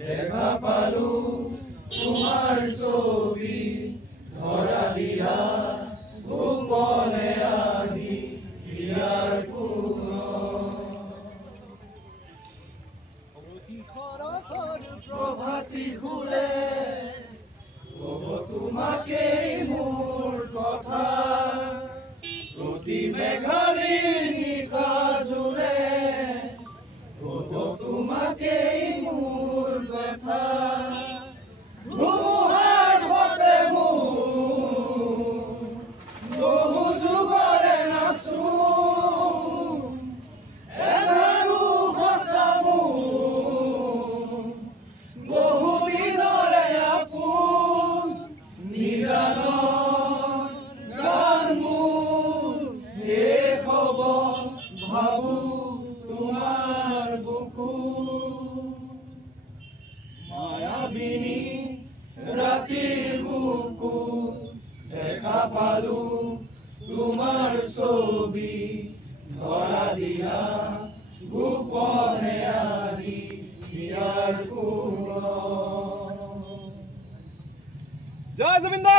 দেখা পালু তোমার ছবি ধরা দিয়া গোপনে আনি হিয়ার কোন প্রভাতী ঘুরে তোমাকে মোর কথা প্রতি মেঘালী নিশা জুড়ে তোমাকে মোর ব্যথা ধুমুহার হতে বহু যুগরে নাচু এধাৰু খচামু বহু দিনৰে আপোন নিজান গান মোৰ শেষ হ'ব ভাবো তোমার বুকু মায়াবিনী রাতের বুকু দেখা পালু তোমার ছবি ধরা দিয়া গোপনে আনি হিয়ার কোন জয় জমিন্দা।